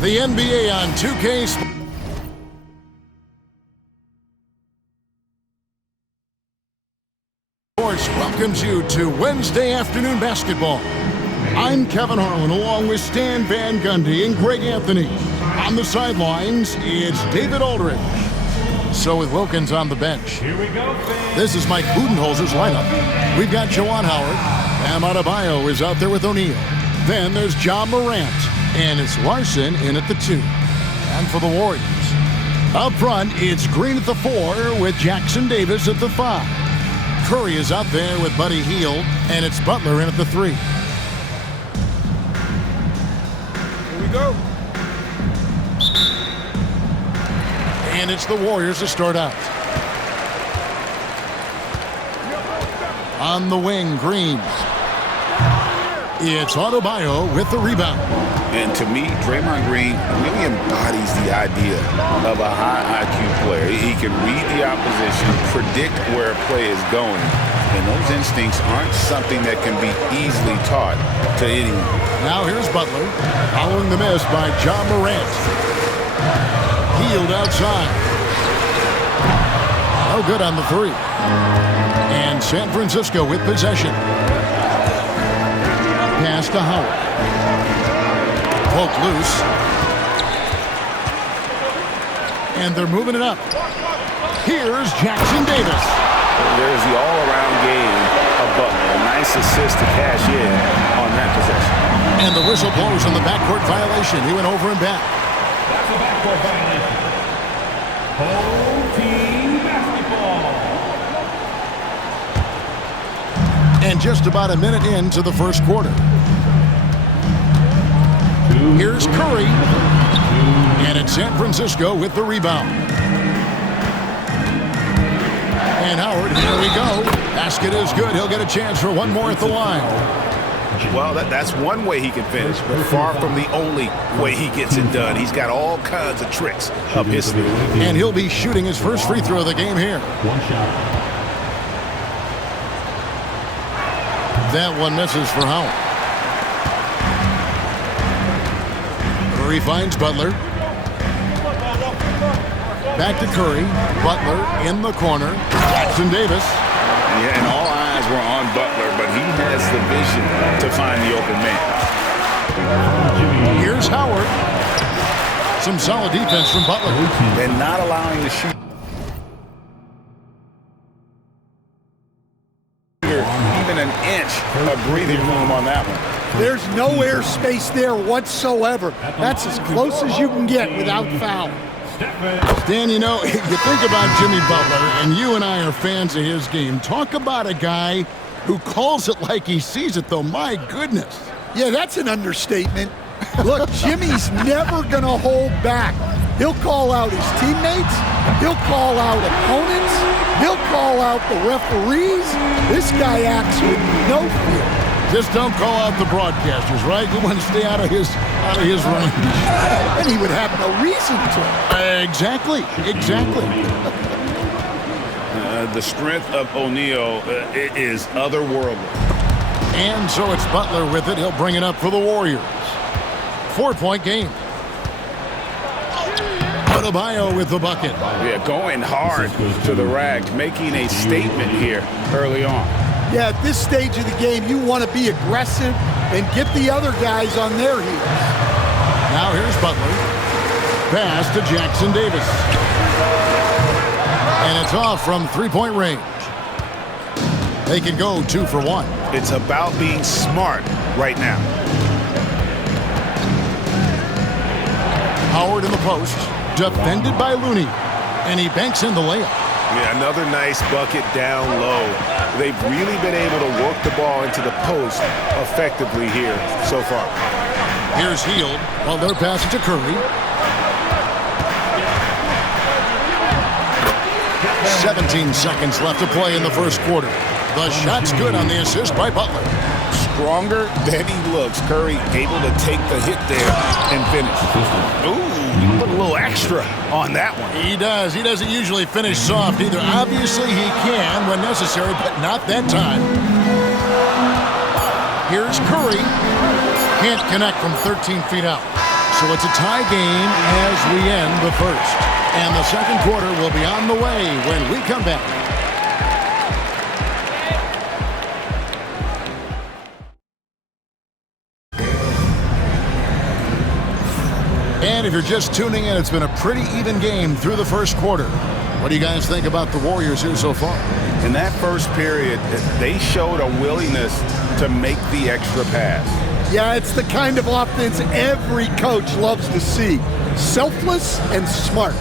The NBA on 2K Sports welcomes you to Wednesday afternoon basketball. I'm Kevin Harlan along with Stan Van Gundy and Greg Anthony. On the sidelines, it's David Aldridge. So with Wilkins on the bench, Here we go, fans. this is Mike Budenholzer's lineup. We've got Juwan Howard. Bam Adebayo is out there with O'Neal. Then there's Ja Morant. And it's Larson in at the 2. And for the Warriors, up front, it's Green at the 4 with Jackson Davis at the 5. Curry is out there with Buddy Hield, and it's Butler in at the 3. Here we go. And it's the Warriors to start out. On the wing, Green. It's Adebayo with the rebound. And to me, Draymond Green really embodies the idea of a high IQ player. He can read the opposition, predict where a play is going, and those instincts aren't something that can be easily taught to anyone. Now here's Butler, following the miss by Ja Morant. Hield outside. No good on the 3. And San Francisco with possession. Pass to Howard. Poke loose. And they're moving it up. Here's Jackson Davis. There's the all-around game of Butler. A nice assist to cash in on that possession. And the whistle blows on the backcourt violation. He went over and back. That's a backcourt violation. Home team basketball. And just about a minute into the first quarter. Here's Curry. And it's San Francisco with the rebound. And Howard, here we go. Basket is good. He'll get a chance for one more at the line. Well, that's one way he can finish, but far from the only way he gets it done. He's got all kinds of tricks up his sleeve. And he'll be shooting his first free throw of the game here. One shot. That one misses for Howard. Curry finds Butler. Back to Curry. Butler in the corner. Jackson Davis. Yeah, and all eyes were on Butler, but he has the vision to find the open man. Here's Howard. Some solid defense from Butler. And not allowing the shoot. Even an inch of breathing room on that one. There's no air space there whatsoever. That's as close as you can get without foul. Stan, you know, you think about Jimmy Butler, and you and I are fans of his game. Talk about a guy who calls it like he sees it, though. My goodness. Yeah, that's an understatement. Look, Jimmy's never going to hold back. He'll call out his teammates. He'll call out opponents. He'll call out the referees. This guy acts with no fear. Just don't call out the broadcasters, right? You want to stay out of his range. And he would have no reason to. Exactly. The strength of O'Neal is otherworldly. And so it's Butler with it. He'll bring it up for the Warriors. 4-point game. Adebayo with the bucket. Yeah, going hard to the rack, making a statement here early on. Yeah, at this stage of the game, you want to be aggressive and get the other guys on their heels. Now here's Butler. Pass to Jackson Davis. And it's off from three-point range. They can go 2 for 1. It's about being smart right now. Howard in the post. Defended by Looney. And he banks in the layup. Yeah, another nice bucket down low. They've really been able to work the ball into the post effectively here so far. Here's Hield while they're passing to Curry. 17 seconds left to play in the first quarter. The shot's good on the assist by Butler. Stronger than he looks. Curry able to take the hit there and finish. Ooh, put a little extra on that one. He does. He doesn't usually finish soft either. Obviously, he can when necessary, but not that time. Here's Curry. Can't connect from 13 feet out. So it's a tie game as we end the first. And the second quarter will be on the way when we come back. And if you're just tuning in, it's been a pretty even game through the first quarter. What do you guys think about the Warriors here so far? In that first period, they showed a willingness to make the extra pass. Yeah, it's the kind of offense every coach loves to see. Selfless and smart.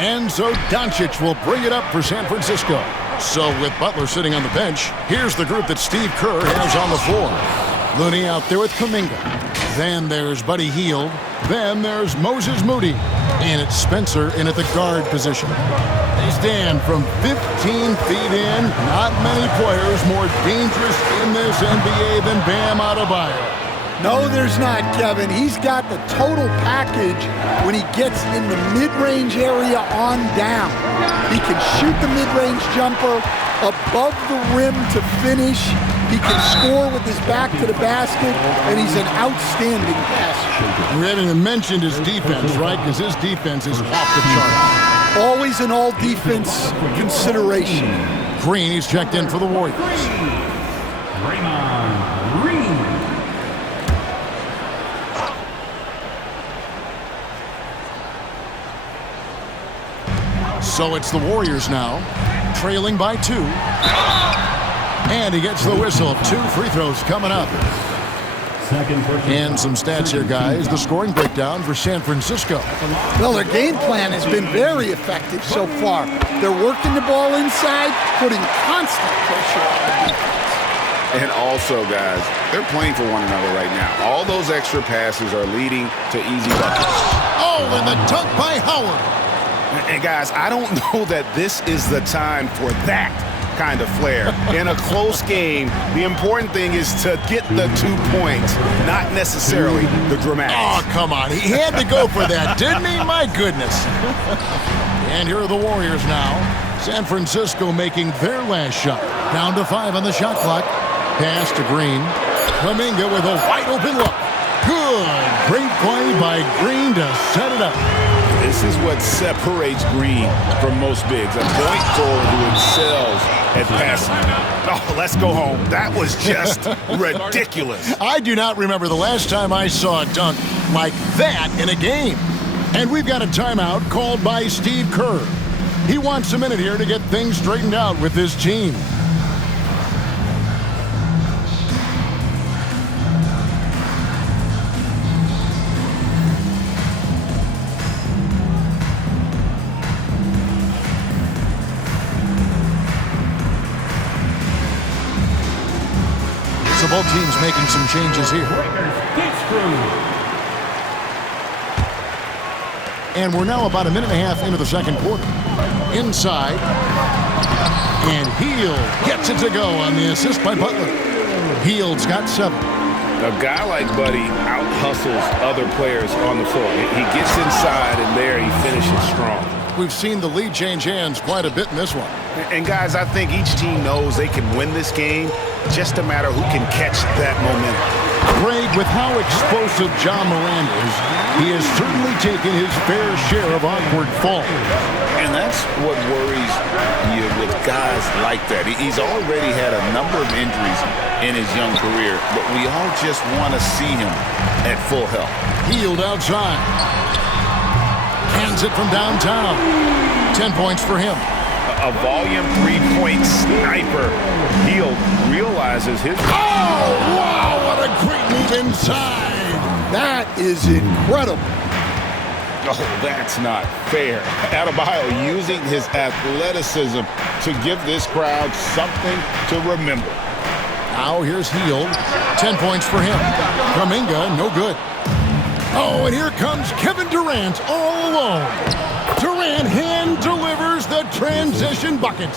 And so Doncic will bring it up for San Francisco. So with Butler sitting on the bench, here's the group that Steve Kerr has on the floor. Looney out there with Kuminga. Then there's Buddy Hield. Then there's Moses Moody. And it's Spencer in at the guard position. They stand from 15 feet in. Not many players more dangerous in this NBA than Bam Adebayo. No, there's not, Kevin. He's got the total package when he gets in the mid-range area on down. He can shoot the mid-range jumper above the rim to finish. He can score with his back to the basket, and he's an outstanding passer. We haven't mentioned his defense, right? Because his defense is off the chart. Always an all-defense consideration. Green, he's checked in for the Warriors. Draymond Green. So it's the Warriors now, trailing by 2. And he gets the whistle. 2 free throws coming up. And some stats here, guys. The scoring breakdown for San Francisco. Well, their game plan has been very effective so far. They're working the ball inside, putting constant pressure on the defense. And also, guys, they're playing for one another right now. All those extra passes are leading to easy buckets. Oh, and the dunk by Howard. And guys, I don't know that this is the time for that kind of flair. In a close game, the important thing is to get the 2 points, not necessarily the dramatics. Oh, come on. He had to go for that, didn't he? My goodness. And here are the Warriors now. San Francisco making their last shot. Down to 5 on the shot clock. Pass to Green. Kuminga with a wide open look. Good. Great play by Green to set it up. This is what separates Green from most bigs. A point forward who excels at passing. Oh, let's go home. That was just ridiculous. I do not remember the last time I saw a dunk like that in a game. And we've got a timeout called by Steve Kerr. He wants a minute here to get things straightened out with this team. So both teams making some changes here. And we're now about a minute and a half into the second quarter. Inside. And Hield gets it to go on the assist by Butler. Hield's got 7. A guy like Buddy out-hustles other players on the floor. He gets inside, and there he finishes strong. We've seen the lead change hands quite a bit in this one. And guys, I think each team knows they can win this game. Just a matter who can catch that momentum. Greg, with how explosive John Moran is, he has certainly taken his fair share of awkward falls. And that's what worries you with guys like that. He's already had a number of injuries in his young career, but we all just want to see him at full health. Hield outside. Cans it from downtown. 10 points for him. A volume 3-point sniper. Hield realizes his... Oh, wow, what a great move inside. That is incredible. Oh, that's not fair. Adebayo using his athleticism to give this crowd something to remember. Now here's Hield. 10 points for him. Kuminga, no good. Oh, and here comes Kevin Durant all alone. Durant hand delivers the transition bucket.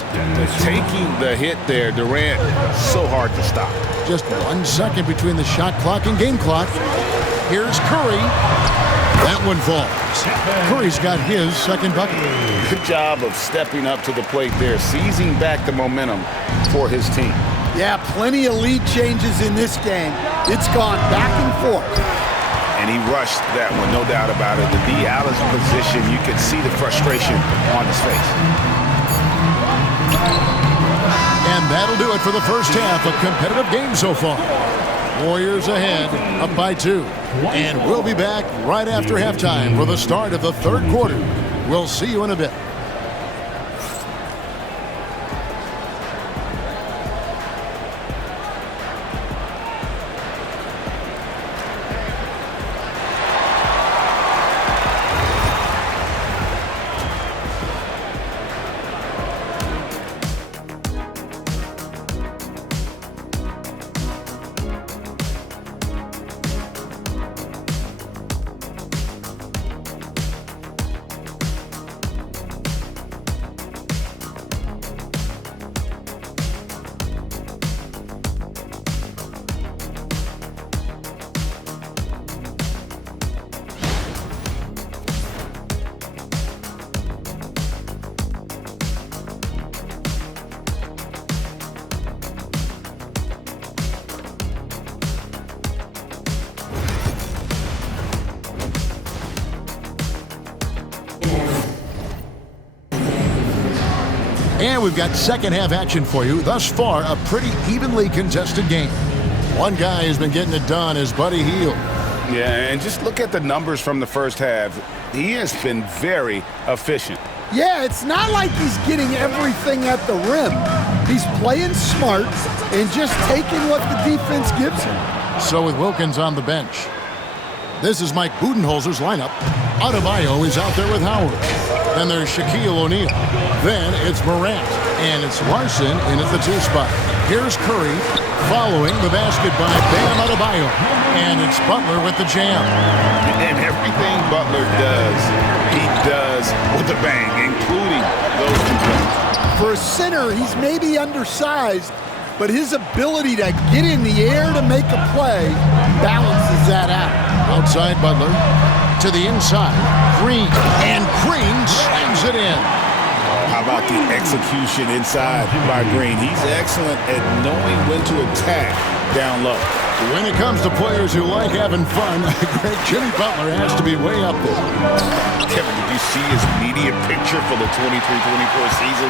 Taking the hit there, Durant, so hard to stop. Just 1 second between the shot clock and game clock. Here's Curry. That one falls. Curry's got his second bucket. Good job of stepping up to the plate there, seizing back the momentum for his team. Yeah, plenty of lead changes in this game. It's gone back and forth. And he rushed that one, no doubt about it. The D. Allen's position, you could see the frustration on his face. And that'll do it for the first half. A competitive game so far. Warriors ahead, up by 2. And we'll be back right after halftime for the start of the third quarter. We'll see you in a bit. And we've got second half action for you. Thus far, a pretty evenly contested game. One guy has been getting it done is Buddy Hield. Yeah, and just look at the numbers from the first half. He has been very efficient. Yeah, it's not like he's getting everything at the rim. He's playing smart and just taking what the defense gives him. So with Wilkins on the bench, this is Mike Budenholzer's lineup. Adebayo is out there with Howard. Then there's Shaquille O'Neal. Then it's Morant. And it's Larson in at the 2 spot. Here's Curry following the basket by Bam Adebayo. And it's Butler with the jam. And everything Butler does, he does with a bang, including those 2 plays. For a center, he's maybe undersized, but his ability to get in the air to make a play balances that out. Outside Butler to the inside. Green. And Green slams it in. How about the execution inside by Green? He's excellent at knowing when to attack down low. When it comes to players who like having fun, great Jimmy Butler has to be way up there. Kevin, did you see his media picture for the 23-24 season?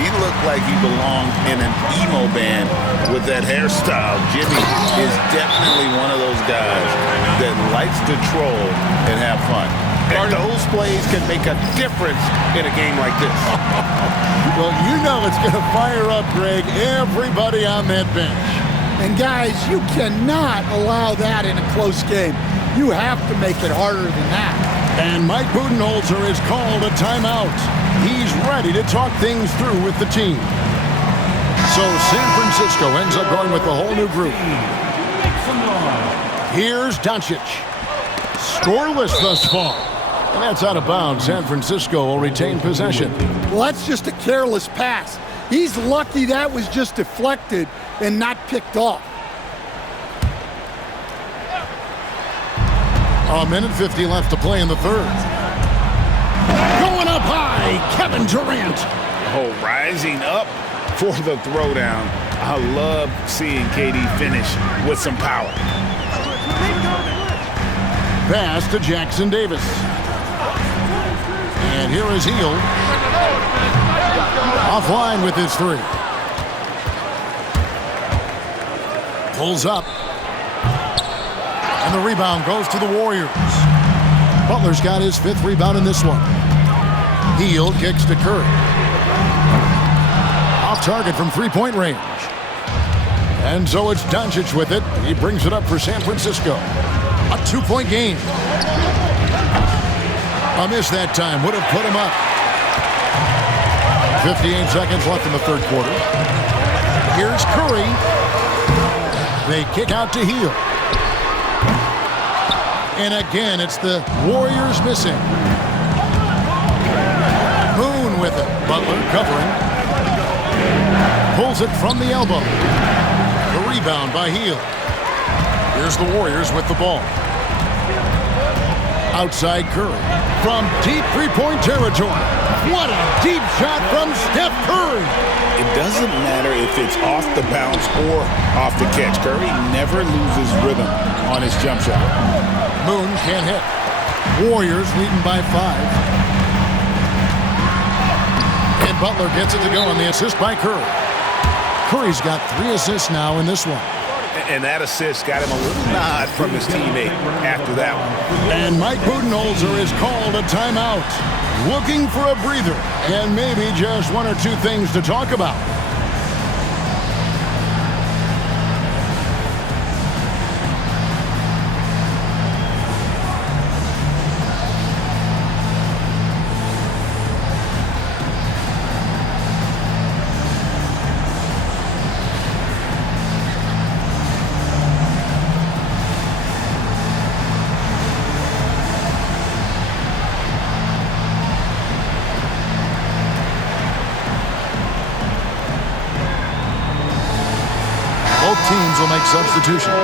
He looked like he belonged in an emo band with that hairstyle. Jimmy is definitely one of those guys that likes to troll and have fun. And those plays can make a difference in a game like this. Well, you know it's going to fire up, Greg, everybody on that bench. And guys, you cannot allow that in a close game. You have to make it harder than that. And Mike Budenholzer has called a timeout. He's ready to talk things through with the team. So San Francisco ends up going with the whole new group. Here's Doncic. Scoreless thus far. And that's out of bounds. San Francisco will retain possession. Well, that's just a careless pass. He's lucky that was just deflected and not picked off. A minute 50 left to play in the third. Going up high, Kevin Durant. Oh, rising up for the throwdown. I love seeing KD finish with some power. Pass to Jackson Davis. And here is Hield. Offline with his 3. Pulls up. And the rebound goes to the Warriors. Butler's got his 5th rebound in this one. Hield kicks to Curry. Off target from 3-point range. And so it's Doncic with it. He brings it up for San Francisco. A 2-point game. A miss that time would have put him up. 58 seconds left in the third quarter. Here's Curry. They kick out to Hield. And again, it's the Warriors missing. Moon with it. Butler covering. Pulls it from the elbow. The rebound by Hield. Here's the Warriors with the ball. Outside Curry from deep three-point territory. What a deep shot from Steph Curry. It doesn't matter if it's off the bounce or off the catch. Curry never loses rhythm on his jump shot. Moon can't hit. Warriors leading by 5. And Butler gets it to go on the assist by Curry. Curry's got 3 assists now in this one. And that assist got him a little nod from his teammate after that one. And Mike Budenholzer is called a timeout. Looking for a breather and maybe just 1 or 2 things to talk about. Both teams will make substitutions.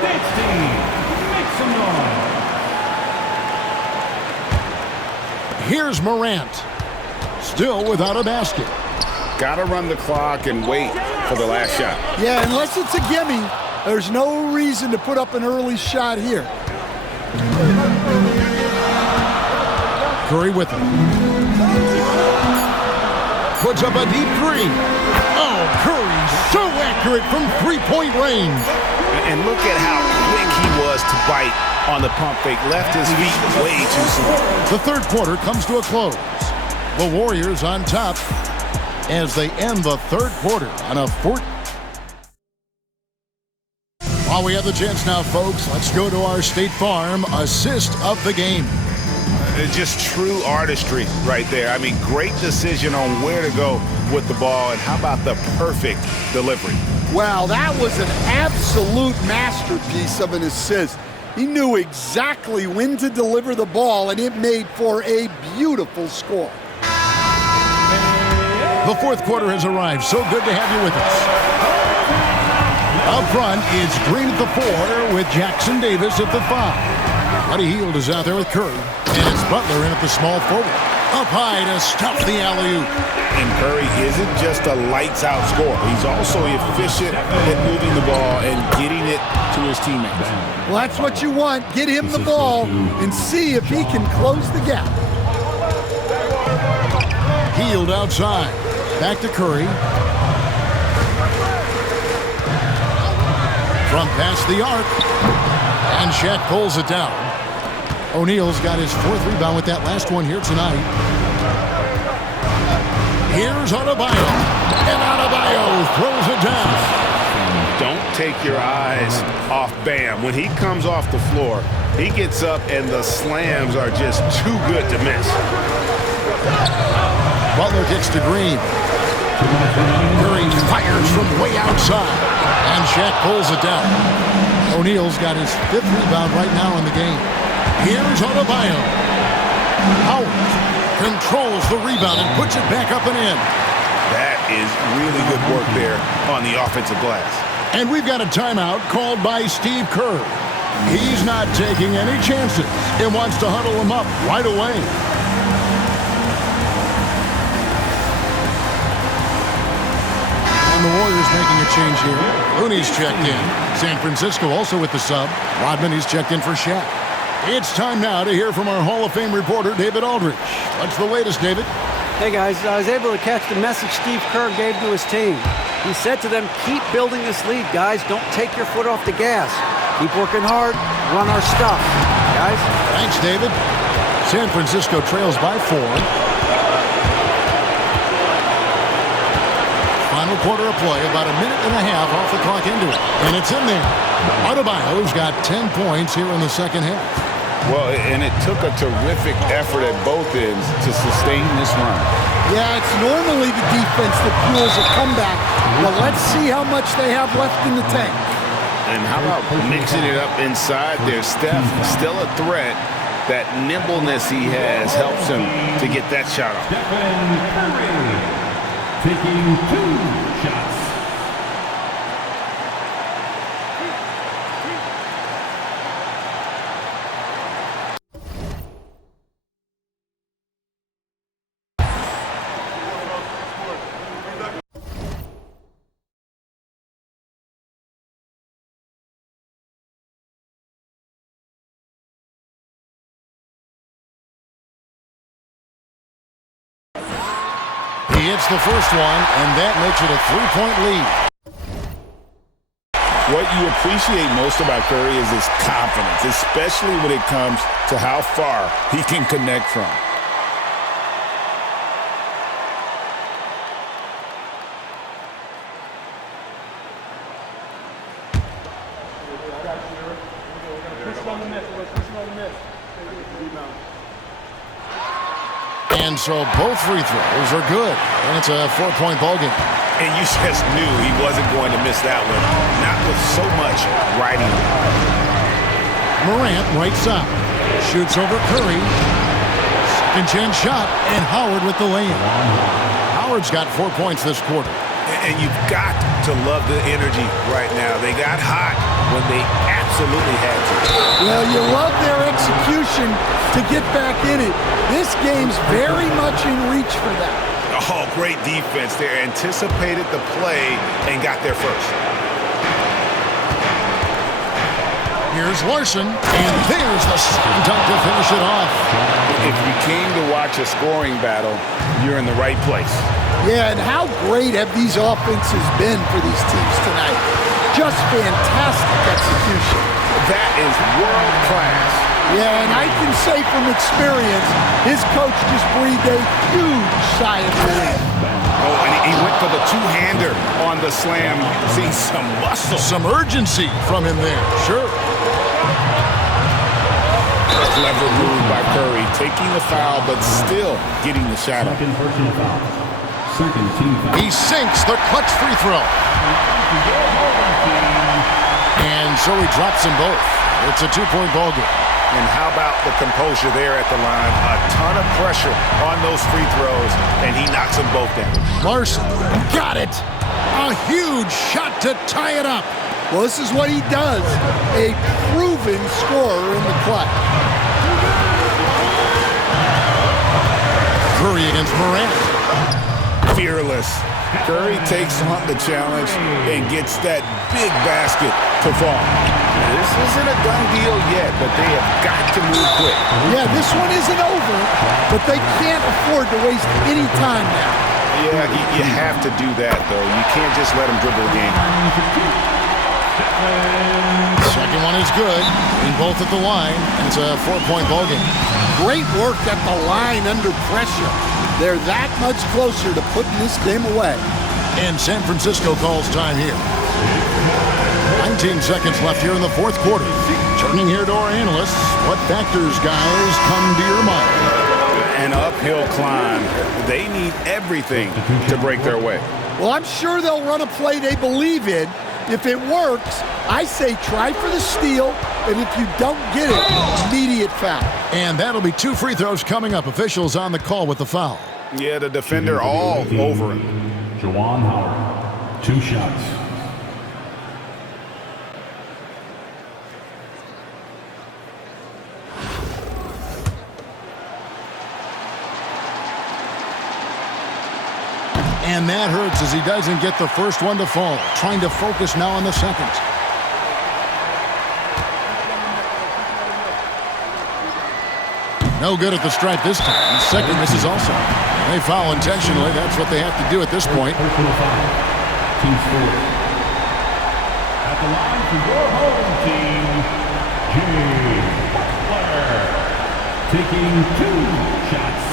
This team, make some noise. Here's Morant. Still without a basket. Got to run the clock and wait for the last shot. Yeah, unless it's a gimme, there's no reason to put up an early shot here. Curry with him. Puts up a deep 3. Oh, Curry so accurate from three-point range. And look at how quick he was to bite on the pump fake. Left his feet way too soon. The third quarter comes to a close. The Warriors on top as they end the third quarter on a 4. While we have the chance now, folks, let's go to our State Farm assist of the game. It's just true artistry right there. I mean, great decision on where to go with the ball, and how about the perfect delivery? Wow, that was an absolute masterpiece of an assist. He knew exactly when to deliver the ball, and it made for a beautiful score. The fourth quarter has arrived. So good to have you with us. Up front, it's Green at the 4 with Jackson Davis at the 5. Buddy Hield is out there with Curry, and it's Butler in at the small forward. Up high to stuff the alley-oop. And Curry isn't just a lights-out scorer. He's also efficient at moving the ball and getting it to his teammates. Well, that's what you want. Get him the ball and see if he can close the gap. Hield outside. Back to Curry. From past the arc. And Shaq pulls it down. O'Neal's got his 4th rebound with that last one here tonight. Here's Adebayo. And Adebayo throws it down. Don't take your eyes off Bam. When he comes off the floor, he gets up and the slams are just too good to miss. Butler gets to Green. Curry fires from way outside. And Shaq pulls it down. O'Neal's got his 5th rebound right now in the game. Here's Adebayo. Howard controls the rebound and puts it back up and in. That is really good work there on the offensive glass. And we've got a timeout called by Steve Kerr. He's not taking any chances and wants to huddle him up right away. And the Warriors making a change here. Looney's checked in. San Francisco also with the sub. Rodman, he's checked in for Shaq. It's time now to hear from our Hall of Fame reporter, David Aldridge. What's the latest, David? Hey guys, I was able to catch the message Steve Kerr gave to his team. He said to them, keep building this lead, guys. Don't take your foot off the gas. Keep working hard. Run our stuff, guys. Thanks, David. San Francisco trails by 4. Final quarter of play, about a minute and a half off the clock into it. And it's in there. Adebayo's got 10 points here in the second half. Well, and it took a terrific effort at both ends to sustain this run. Yeah, it's normally the defense that fuels a comeback, but let's see how much they have left in the tank. And how about mixing it up inside there? Steph, still a threat. That nimbleness he has helps him to get that shot off. Stephen Curry taking 2 shots. He hits the first one, and that makes it a 3-point lead. What you appreciate most about Curry is his confidence, especially when it comes to how far he can connect from. And so both free throws are good, and it's a 4-point ballgame. And you just knew he wasn't going to miss that one, not with so much riding. Morant right side, shoots over Curry. Second chance shot, and Howard with the lay-in. Howard's got 4 points this quarter. And you've got to love the energy right now. They got hot when they absolutely had to. Well, you love their execution to get back in it. This game's very much in reach for them. Oh, great defense. They anticipated the play and got there first. Here's Larson, and there's the dunk to finish it off. If you came to watch a scoring battle, you're in the right place. Yeah, and how great have these offenses been for these teams tonight? Just fantastic execution. That is world class. Yeah, and I can say from experience, his coach just breathed a huge sigh of relief. Oh, and he went for the two-hander on the slam. See some muscle. Some urgency from him there, sure. Clever move by Curry, taking the foul, but still getting the shot up. Second personal foul. Second team foul. He sinks the clutch free throw. And so he drops them both. It's a 2-point ballgame. And how about the composure there at the line? A ton of pressure on those free throws, and he knocks them both down. Larson got it. A huge shot to tie it up. Well, this is what he does. A proven scorer in the clutch. Curry against Morant. Fearless. Curry takes on the challenge and gets that big basket to fall. This isn't a done deal yet, but they have got to move quick. Yeah, this one isn't over, but they can't afford to waste any time now. Yeah, you have to do that, though. You can't just let them dribble the game. Second one is good. In both at the line, and it's a 4-point ballgame. Great work at the line under pressure. They're that much closer to putting this game away. And San Francisco calls time here. 19 seconds left here in the fourth quarter. Turning here to our analysts, what factors, guys, come to your mind? An uphill climb. They need everything to break their way. Well, I'm sure they'll run a play they believe in. If it works, I say try for the steal, and if you don't get it, immediate foul. And that'll be 2 free throws coming up. Officials on the call with the foul. Yeah, the defender all over him. Juwan Howard. 2 shots. And that hurts as he doesn't get the first one to fall. Trying to focus now on the second. No good at the stripe this time. Second misses also. They foul intentionally. That's what they have to do at this point. Personal foul. Team score. At the line for your home team, Jay Butler. Taking 2 shots.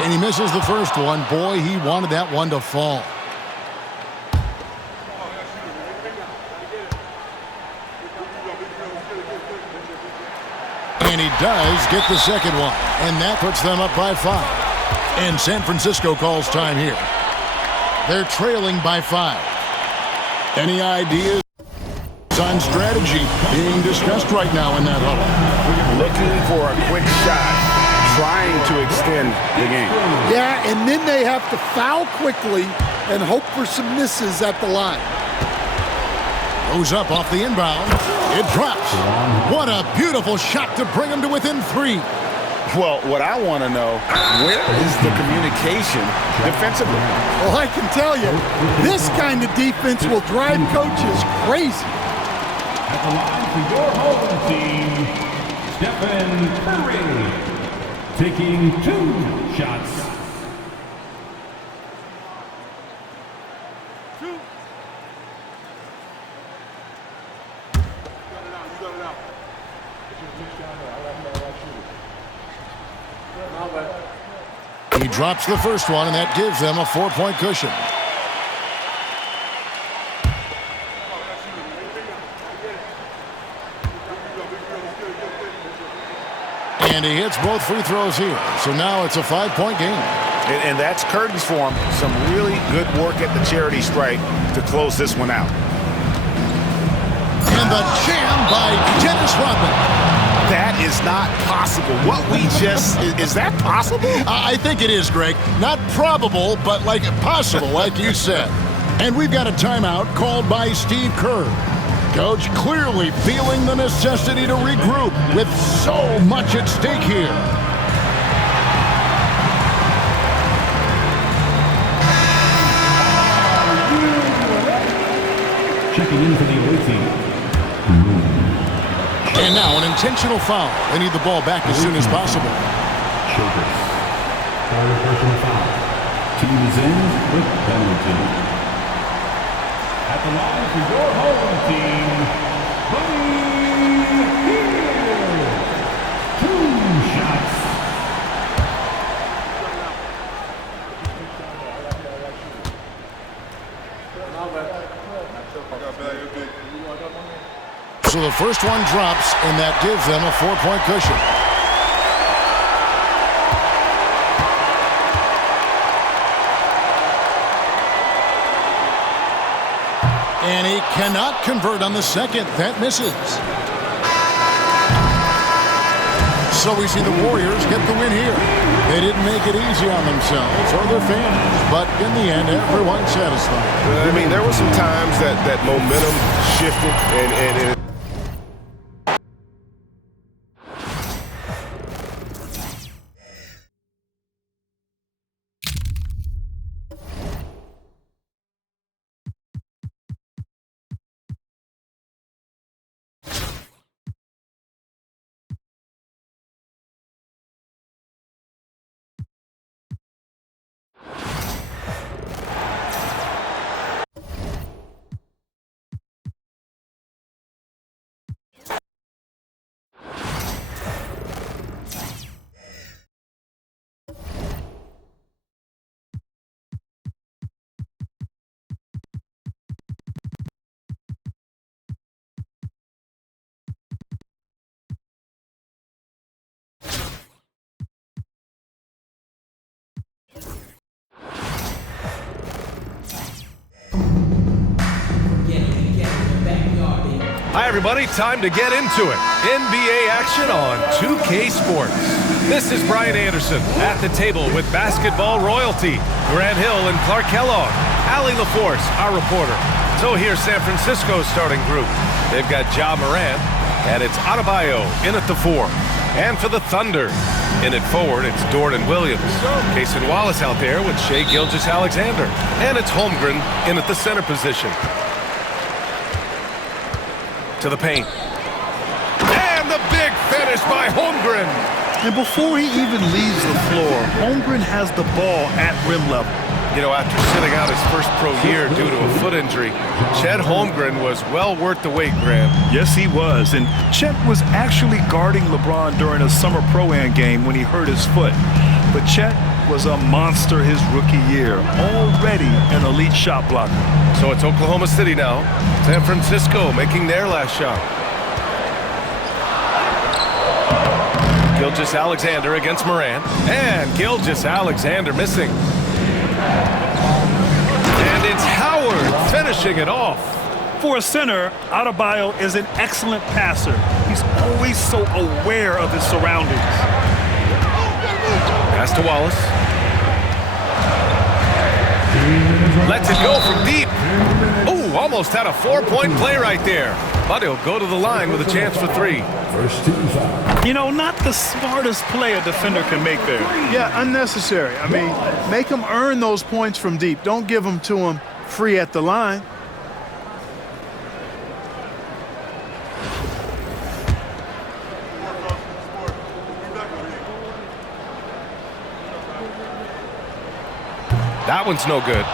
And he misses the first one. Boy, he wanted that one to fall. And he does get the second one. And that puts them up by 5. And San Francisco calls time here. They're trailing by 5. Any ideas on strategy being discussed right now in that huddle? Looking for a quick shot. Trying to extend the game. Yeah, and then they have to foul quickly and hope for some misses at the line. Goes up off the inbound. It drops. What a beautiful shot to bring him to within 3. Well, what I want to know, where is the communication defensively? Well, I can tell you, this kind of defense will drive coaches crazy. At the line for your home team, Stephen Curry, taking 2 shots. He drops the first one, and that gives them a 4-point cushion. And he hits both free throws here. So now it's a 5-point game. And that's curtains for him. Some really good work at the charity stripe to close this one out. And the jam by Dennis Rodman. That is not possible. What we just, is that possible? I think it is, Greg. Not probable, but like possible, like you said. And we've got a timeout called by Steve Kerr. Coach clearly feeling the necessity to regroup with so much at stake here. Checking in for the away team. And now an intentional foul. They need the ball back as soon as possible. Childress. Prior personal foul. Team is in with penalty. At the line for your home team, Buddy Hield. 2 shots. So the first one drops, and that gives them a 4-point cushion. And he cannot convert on the second. That misses. So we see the Warriors get the win here. They didn't make it easy on themselves or their fans, but in the end, everyone's satisfied. I mean, there were some times that momentum shifted, and Hi, everybody. Time to get into it. NBA action on 2K Sports. This is Brian Anderson at the table with basketball royalty. Grant Hill and Clark Kellogg. Allie LaForce, our reporter. So here's San Francisco's starting group. They've got Ja Morant, and it's Adebayo in at the 4. And for the Thunder, in at forward, it's Dort and Williams. Cason Wallace out there with Shai Gilgeous-Alexander. And it's Holmgren in at the center position. To the paint. And the big finish by Holmgren. And before he even leaves the floor, Holmgren has the ball at rim level. You know, after sitting out his first pro year due to a foot injury, Chet Holmgren was well worth the wait, Graham. Yes, he was. And Chet was actually guarding LeBron during a summer Pro-Am game when he hurt his foot. But Chet was a monster his rookie year, already an elite shot blocker. So it's Oklahoma City now. San Francisco making their last shot. Gilgeous-Alexander against Morant. And Gilgeous-Alexander missing. And it's Howard finishing it off. For a center, Adebayo is an excellent passer. He's always so aware of his surroundings. Pass to Wallace. Lets it go from deep. Ooh, almost had a 4-point play right there. but he'll go to the line with a chance for 3. First team foul. You know, not the smartest play a defender can make there. Yeah, unnecessary. I mean, make them earn those points from deep. Don't give them to them free at the line. That one's no good.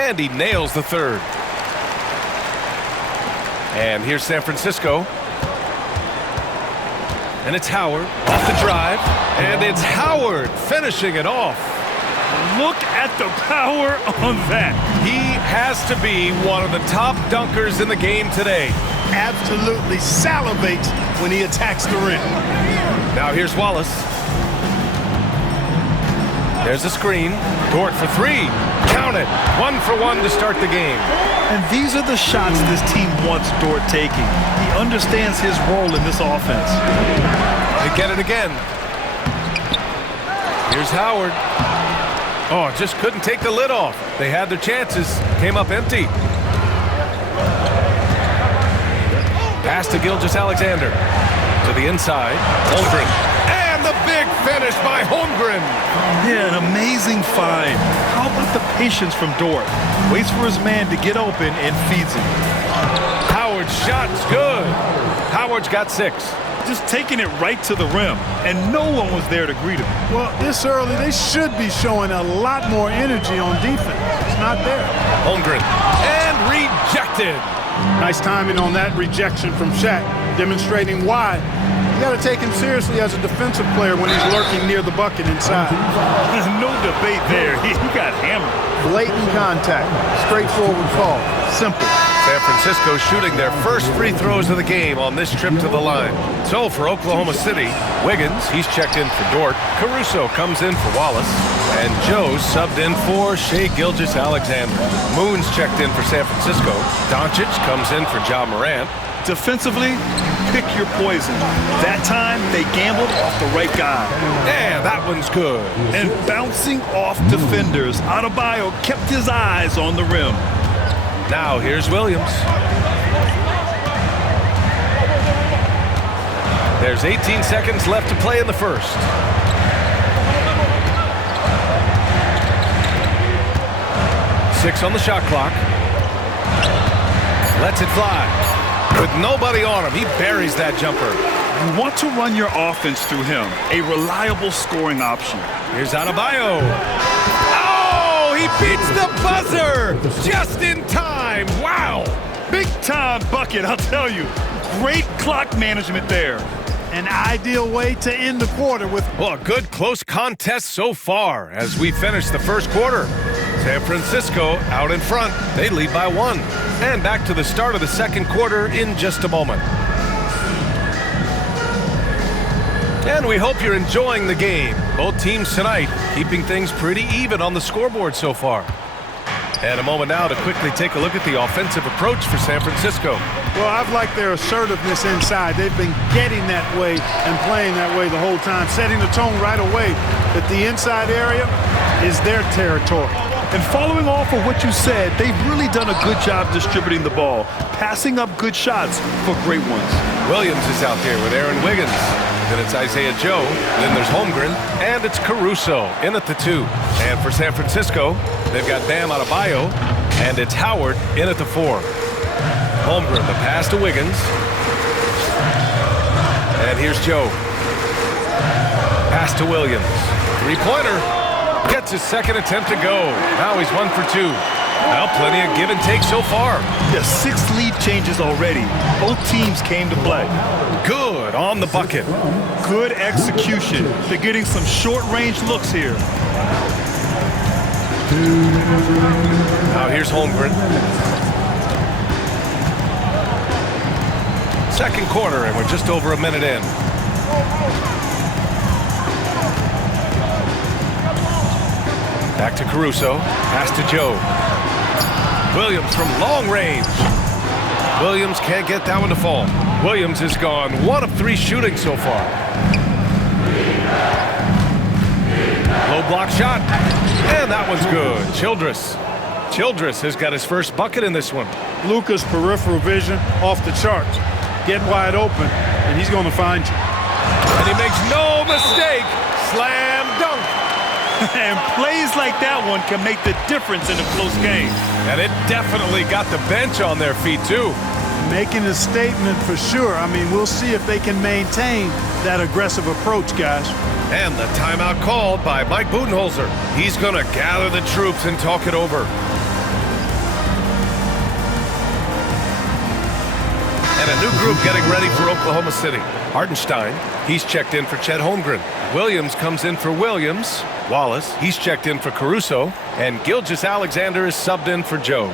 And he nails the third. And here's San Francisco. And it's Howard off the drive. And it's Howard finishing it off. Look at the power on that. He has to be one of the top dunkers in the game today. Absolutely salivates when he attacks the rim. Now here's Wallace. There's a screen. Dort for 3. Count it. 1 for 1 to start the game. And these are the shots this team wants Dort taking. He understands his role in this offense. They get it again. Here's Howard. Oh, just couldn't take the lid off. They had their chances. Came up empty. Pass to Gilgeous-Alexander. To the inside. Holmgren. And the big finish by Holmgren. Yeah, an amazing find. How about the patience from Dort? Waits for his man to get open and feeds him. Howard's shot's good. Howard's got 6. Just taking it right to the rim, and no one was there to greet him. Well, this early, they should be showing a lot more energy on defense. It's not there. Holmgren. And rejected. Nice timing on that rejection from Shaq, demonstrating why. You got to take him seriously as a defensive player when he's lurking near the bucket inside. No debate there. He got hammered. Blatant contact. Straightforward call. Simple. San Francisco shooting their first free throws of the game on this trip to the line. So for Oklahoma City, Wiggins, he's checked in for Dort. Caruso comes in for Wallace. And Joe subbed in for Shai Gilgeous-Alexander. Moon's checked in for San Francisco. Doncic comes in for Ja Morant. Defensively, pick your poison. That time, they gambled off the right guy. And that one's good. And bouncing off defenders, Adebayo kept his eyes on the rim. Now here's Williams. There's 18 seconds left to play in the first. Six on the shot clock. Lets it fly. With nobody on him, he buries that jumper. You want to run your offense through him, a reliable scoring option. Here's Adebayo. Oh, he beats the buzzer just in time. Wow. Big time bucket, I'll tell you. Great clock management there. An ideal way to end the quarter with... Well, a good close contest so far as we finish the first quarter. San Francisco out in front. They lead by 1. And back to the start of the second quarter in just a moment. And we hope you're enjoying the game. Both teams tonight keeping things pretty even on the scoreboard so far. And a moment now to quickly take a look at the offensive approach for San Francisco. Well, I've liked their assertiveness inside. They've been getting that way and playing that way the whole time, setting the tone right away that the inside area is their territory. And following off of what you said, they've really done a good job distributing the ball, passing up good shots for great ones. Williams is out there with Aaron Wiggins. Then it's Isaiah Joe. Then there's Holmgren. And it's Caruso in at the 2. And for San Francisco, they've got Bam Adebayo. And it's Howard in at the 4. Holmgren, the pass to Wiggins. And here's Joe. Pass to Williams. Three-pointer. Gets his second attempt to go. Now he's 1 for 2. Well, plenty of give and take so far. Yeah, 6 lead changes already. Both teams came to play. Good on the bucket. Good execution. They're getting some short-range looks here. Now here's Holmgren. Second quarter, and we're just over a minute in. Back to Caruso. Pass to Joe. Williams from long range. Williams can't get that one to fall. Williams has gone 1 of 3 shooting so far. Low block shot. And that one's good. Childress. Childress has got his first bucket in this one. Luka's peripheral vision off the charts. Get wide open, and he's going to find you. And he makes no mistake. Slam dunk. And plays like that one can make the difference in a close game. And it definitely got the bench on their feet, too. Making a statement for sure. I mean, we'll see if they can maintain that aggressive approach, guys. And the timeout called by Mike Budenholzer. He's going to gather the troops and talk it over. And a new group getting ready for Oklahoma City. Hartenstein, he's checked in for Chet Holmgren. Williams comes in for Williams. Wallace, he's checked in for Caruso. And Gilgeous-Alexander is subbed in for Joe.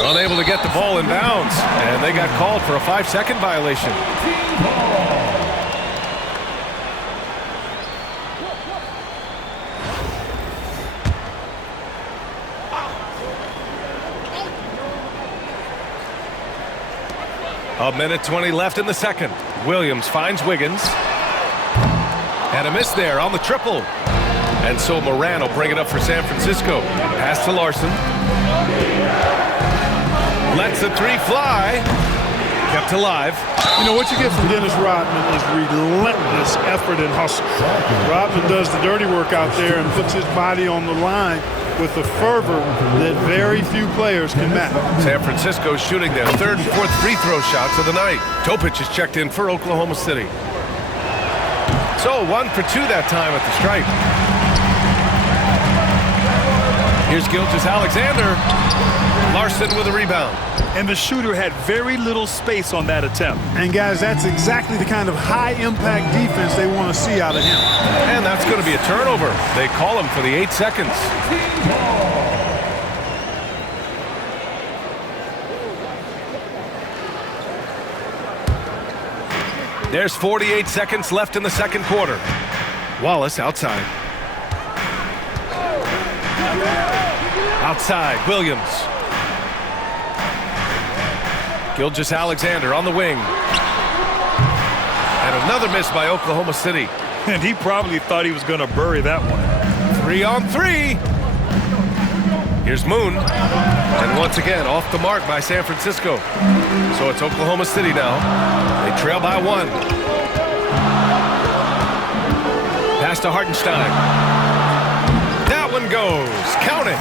Unable to get the ball in bounds, and they got called for a 5-second violation. A minute 20 left in the second. Williams finds Wiggins. And a miss there on the triple. And so Moran will bring it up for San Francisco. Pass to Larson. Lets the three fly. Kept alive. You know, what you get from Dennis Rodman is relentless effort and hustle. Rodman does the dirty work out there and puts his body on the line with a fervor that very few players can match. San Francisco shooting their third and fourth free throw shots of the night. Topic is checked in for Oklahoma City. So 1 for 2 that time at the stripe. Here's Gilgeous-Alexander. Larson with a rebound. And the shooter had very little space on that attempt. And guys, that's exactly the kind of high-impact defense they want to see out of him. And that's going to be a turnover. They call him for the 8 seconds. There's 48 seconds left in the second quarter. Wallace outside. Outside, Williams. Gilgeous-Alexander on the wing. And another miss by Oklahoma City. And he probably thought he was going to bury that one. 3 on 3. Here's Moon. And once again, off the mark by San Francisco. So it's Oklahoma City now. They trail by 1. Pass to Hartenstein. That one goes. Count it.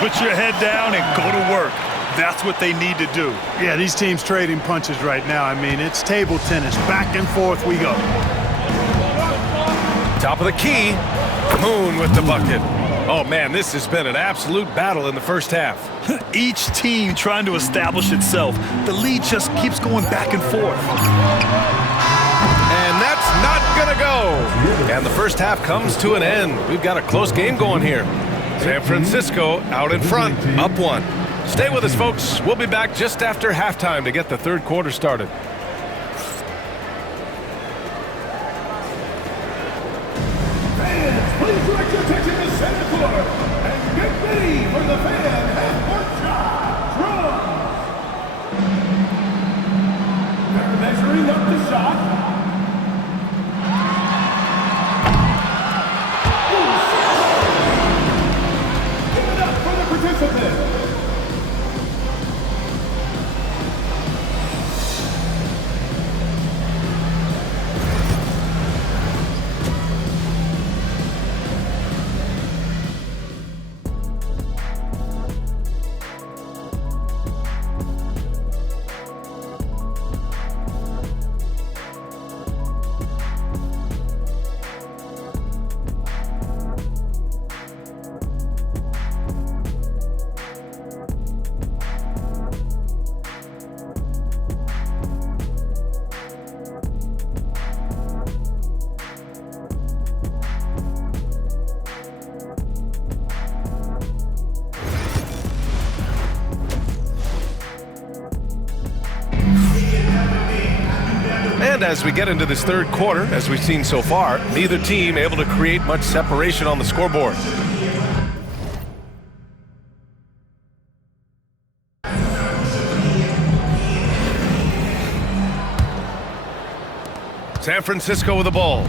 Put your head down and go to work. That's what they need to do. Yeah, these teams trading punches right now. I mean, it's table tennis. Back and forth we go. Top of the key. Moon with the bucket. Oh, man, this has been an absolute battle in the first half. Each team trying to establish itself. The lead just keeps going back and forth. And that's not going to go. And the first half comes to an end. We've got a close game going here. San Francisco out in front, up 1. Stay with us, folks. We'll be back just after halftime to get the third quarter started. Fans, please direct your attention to center court and get ready for the fan half-court shot. Drum. They're measuring up the shot. Give it up for the participants. And as we get into this third quarter, as we've seen so far, neither team able to create much separation on the scoreboard. San Francisco with the ball.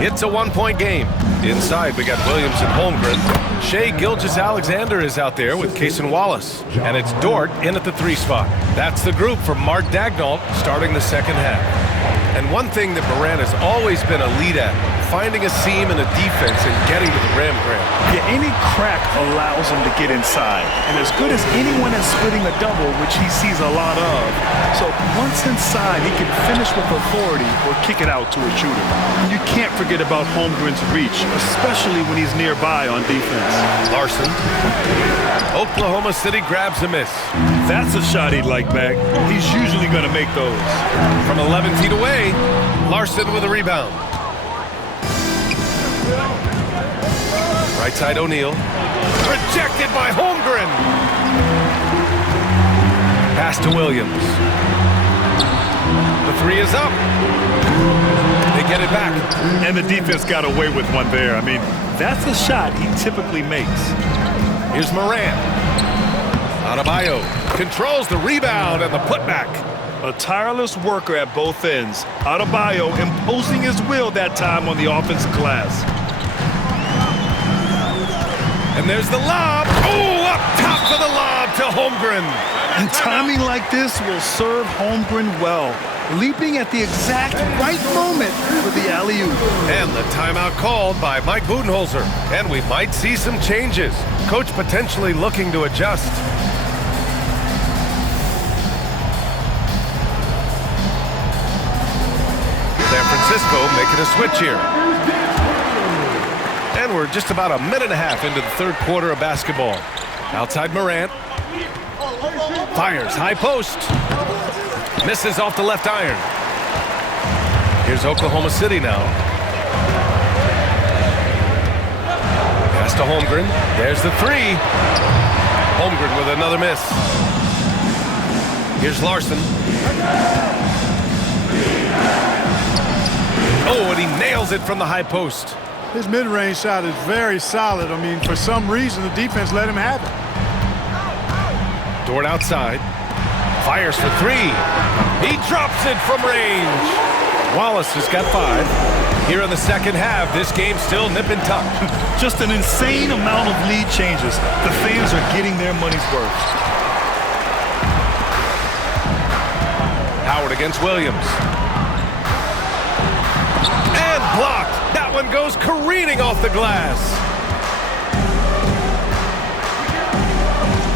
It's a one-point game. Inside, we got Williams and Holmgren. Shea Gilgeous-Alexander is out there with Cason Wallace. And it's Dort in at the 3 spot. That's the group for Mark Daigneault starting the second half. And one thing that Morant has always been a lead at, finding a seam in a defense and getting to the rim, Grant. Yeah, any crack allows him to get inside. And as good as anyone at splitting a double, which he sees a lot of. So once inside, he can finish with authority or kick it out to a shooter. And you can't forget about Holmgren's reach, especially when he's nearby on defense. Larson. Oklahoma City grabs a miss. That's a shot he'd like back. He's usually going to make those. From 11 feet away, Larson with a rebound. Right side O'Neal. Rejected by Holmgren. Pass to Williams. The 3 is up. They get it back. And the defense got away with one there. I mean, that's a shot he typically makes. Here's Morant. Adebayo controls the rebound and the putback. A tireless worker at both ends. Adebayo imposing his will that time on the offensive glass. And there's the lob. Oh, up top for the lob to Holmgren. And timing like this will serve Holmgren well. Leaping at the exact right moment for the alley-oop. And the timeout called by Mike Budenholzer. And we might see some changes. Coach potentially looking to adjust. San Francisco making a switch here. And we're just about a minute and a half into the third quarter of basketball. Outside Morant. Fires, high post. Misses off the left iron. Here's Oklahoma City now. Pass to Holmgren. There's the 3. Holmgren with another miss. Here's Larson. Oh, and he nails it from the high post. His mid-range shot is very solid. I mean, for some reason, the defense let him have it. Dort outside. Fires for 3. He drops it from range. Wallace has got 5. Here in the second half, this game's still nip and tuck. Just an insane amount of lead changes. The fans are getting their money's worth. Howard against Williams. And blocked. That one goes careening off the glass.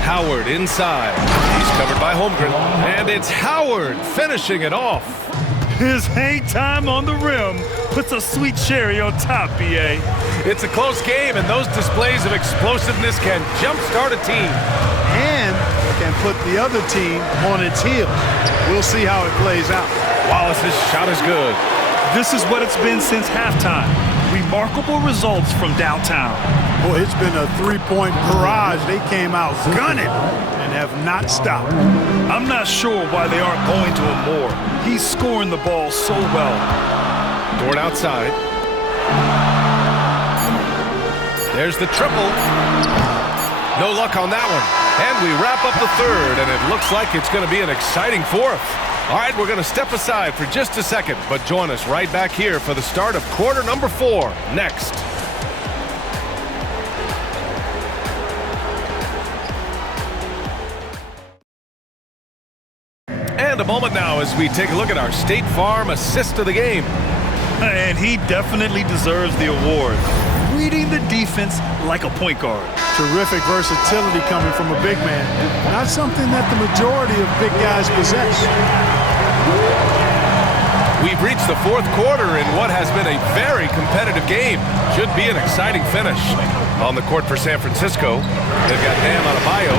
Howard inside. He's covered by Holmgren. And it's Howard finishing it off. His hang time on the rim puts a sweet cherry on top, B.A. It's a close game, and those displays of explosiveness can jumpstart a team. And can put the other team on its heels. We'll see how it plays out. Wallace's shot is good. This is what it's been since halftime. Remarkable results from downtown. Boy, it's been a 3-point barrage. They came out gunning and have not stopped. I'm not sure why they aren't going to him more. He's scoring the ball so well. Dort outside. There's the triple. No luck on that one. And we wrap up the third, and it looks like it's going to be an exciting fourth. All right, we're going to step aside for just a second, but join us right back here for the start of quarter number 4 next. And a moment now as we take a look at our State Farm assist of the game. And he definitely deserves the award. Reading the defense like a point guard. Terrific versatility coming from a big man. Not something that the majority of big guys possess. We've reached the fourth quarter in what has been a very competitive game. Should be an exciting finish. On the court for San Francisco, they've got Bam Adebayo,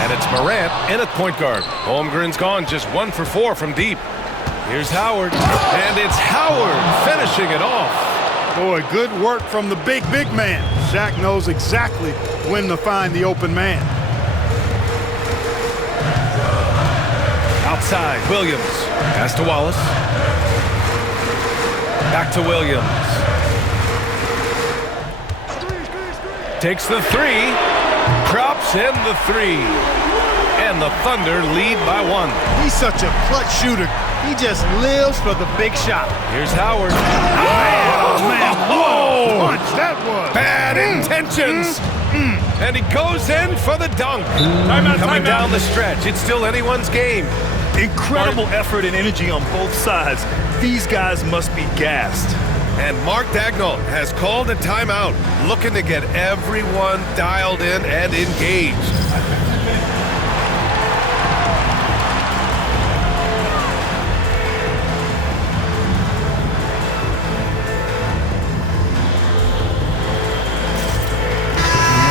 and it's Morant in at point guard. Holmgren's gone just 1 for 4 from deep. Here's Howard, and it's Howard finishing it off. Boy, good work from the big man. Shaq knows exactly when to find the open man. Outside, Williams. Pass to Wallace. Back to Williams. Takes the 3. Drops in the 3. And the Thunder lead by 1. He's such a clutch shooter. He just lives for the big shot. Here's Howard. Oh, man, what a punch that was. Bad intentions. And he goes in for the dunk. Coming down the stretch. It's still anyone's game. Incredible effort and energy on both sides. These guys must be gassed. And Mark Daigneault has called a timeout, looking to get everyone dialed in and engaged.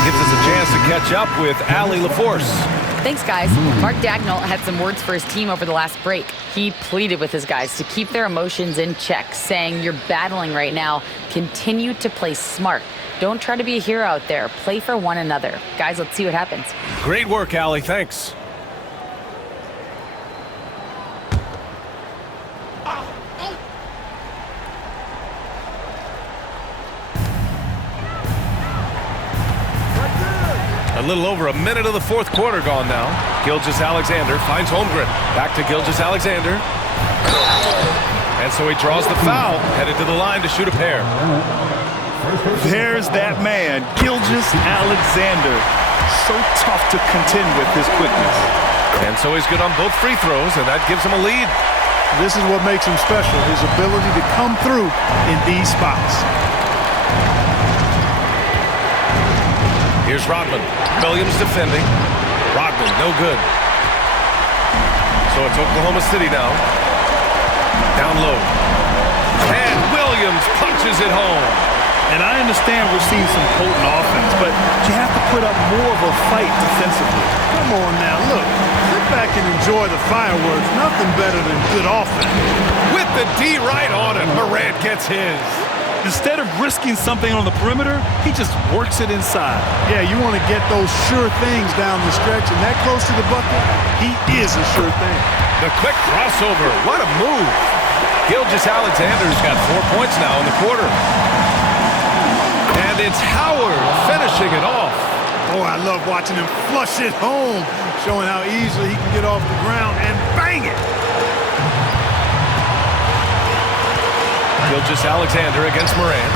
Gives us a chance to catch up with Allie LaForce. Thanks, guys. Mark Daigneault had some words for his team over the last break. He pleaded with his guys to keep their emotions in check, saying, "You're battling right now. Continue to play smart. Don't try to be a hero out there. Play for one another." Guys, let's see what happens. Great work, Allie. Thanks. A little over a minute of the fourth quarter gone now. Gilgeous-Alexander finds Holmgren. Back to Gilgeous-Alexander. And so he draws the foul, headed to the line to shoot a pair. There's that man, Gilgeous-Alexander. So tough to contend with his quickness. And so he's good on both free throws, and that gives him a lead. This is what makes him special, his ability to come through in these spots. Here's Rodman. Williams defending. Rodman, no good. So it's Oklahoma City now. Down low. And Williams punches it home. And I understand we're seeing some potent offense, but you have to put up more of a fight defensively. Come on now, look. Sit back and enjoy the fireworks. Nothing better than good offense. With the D right on it, Morant gets his. Instead of risking something on the perimeter, he just works it inside. Yeah, you want to get those sure things down the stretch, and that close to the bucket, he is a sure thing. The quick crossover, what a move. Gilgeous-Alexander's got 4 points now in the quarter. And it's Howard finishing it off. Oh, I love watching him flush it home, showing how easily he can get off the ground and bang it. Gilgeous-Alexander against Morant.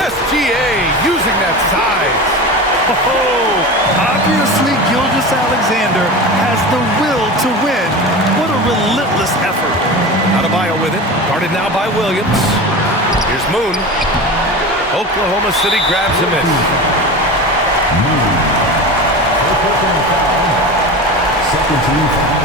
SGA using that size. Oh, obviously Gilgeous-Alexander has the will to win. What a relentless effort. Adebayo with it. Guarded now by Williams. Here's Moon. Oklahoma City grabs a miss. Second team foul.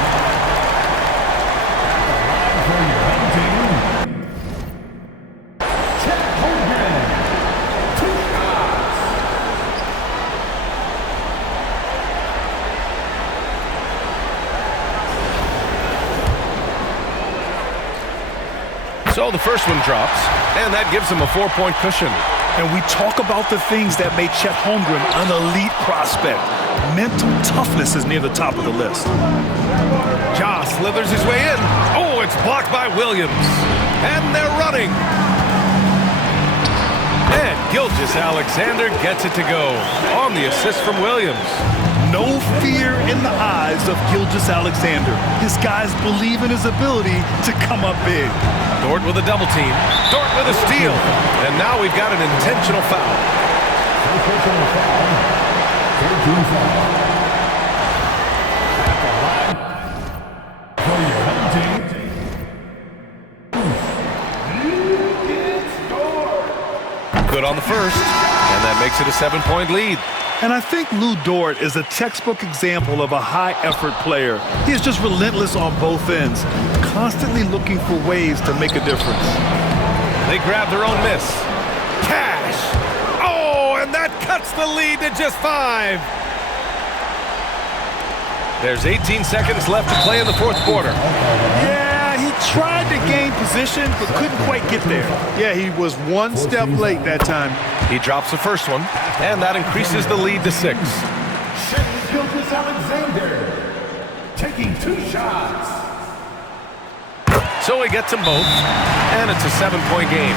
So the first one drops, and that gives him a 4-point cushion. And we talk about the things that made Chet Holmgren an elite prospect. Mental toughness is near the top of the list. Ja slithers his way in. Oh, it's blocked by Williams. And they're running. And Gilgeous-Alexander gets it to go on the assist from Williams. No fear in the eyes of Gilgeous-Alexander. His guys believe in his ability to come up big. Dort with a double team. Dort with a steal. And now we've got an intentional foul. Good on the first. And that makes it a 7-point lead. And I think Lu Dort is a textbook example of a high-effort player. He is just relentless on both ends, constantly looking for ways to make a difference. They grab their own miss. Cash! Oh, and that cuts the lead to just 5. There's 18 seconds left to play in the fourth quarter. Yeah, he tried to gain position, but couldn't quite get there. Yeah, he was one step late that time. He drops the first one, and that increases the lead to 6. Gilgeous-Alexander taking 2 shots. So he gets them both, and it's a 7-point game.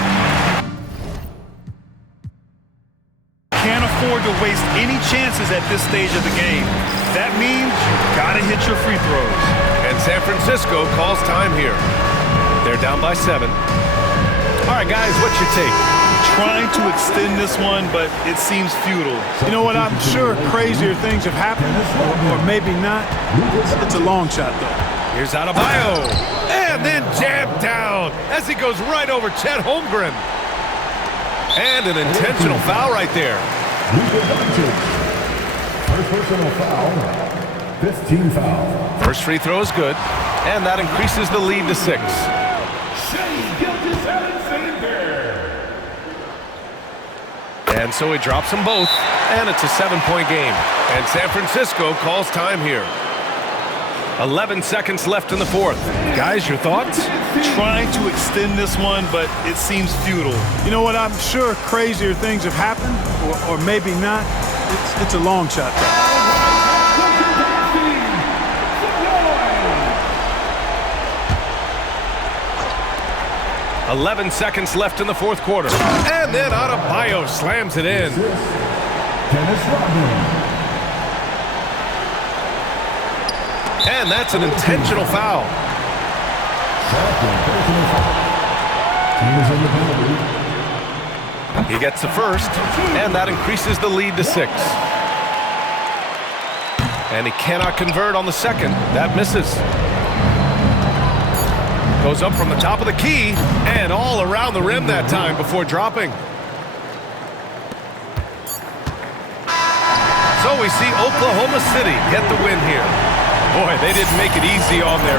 Can't afford to waste any chances at this stage of the game. That means you gotta hit your free throws. And San Francisco calls time here. They're down by 7. All right, guys, what's your take? Trying to extend this one, but it seems futile. You know what? I'm sure crazier things have happened, or maybe not. It's a long shot, though. Here's Adebayo. And then jammed down as he goes right over Chet Holmgren. And an intentional foul right there. First personal foul. 15 foul. First free throw is good, and that increases the lead to 6. And so he drops them both, and it's a 7-point game. And San Francisco calls time here. 11 seconds left in the fourth. Guys, your thoughts? Trying to extend this one, but it seems futile. You know what? I'm sure crazier things have happened, or maybe not. It's a long shot, though. 11 seconds left in the fourth quarter. And then Adebayo slams it in. Dennis Rodman. And that's an intentional foul. He gets the first, and that increases the lead to 6. And he cannot convert on the second. That misses. Goes up from the top of the key and all around the rim that time before dropping. So we see Oklahoma City get the win here. Boy, they didn't make it easy on their